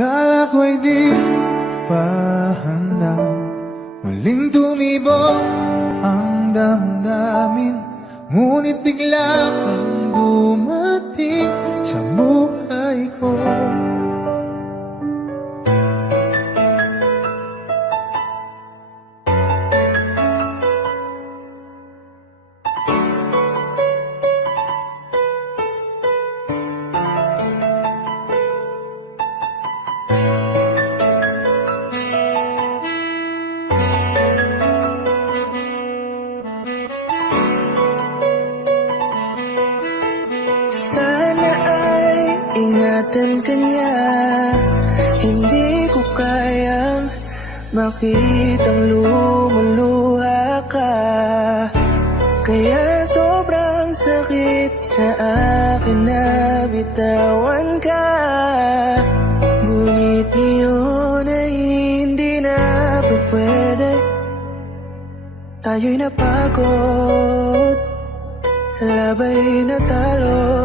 Kala ko'y di pa handa, muling tumibok ang damdamin. Ngunit bigla kang dumating sa buhay ko. Sana ay ingatan ka niya. Hindi ko kayang makitang lumuluha ka. Kaya sobrang sakit sa akin na bitawan ka. Ngunit ngayon ay hindi na pwede. Tayo'y napagod, sa labay na talo.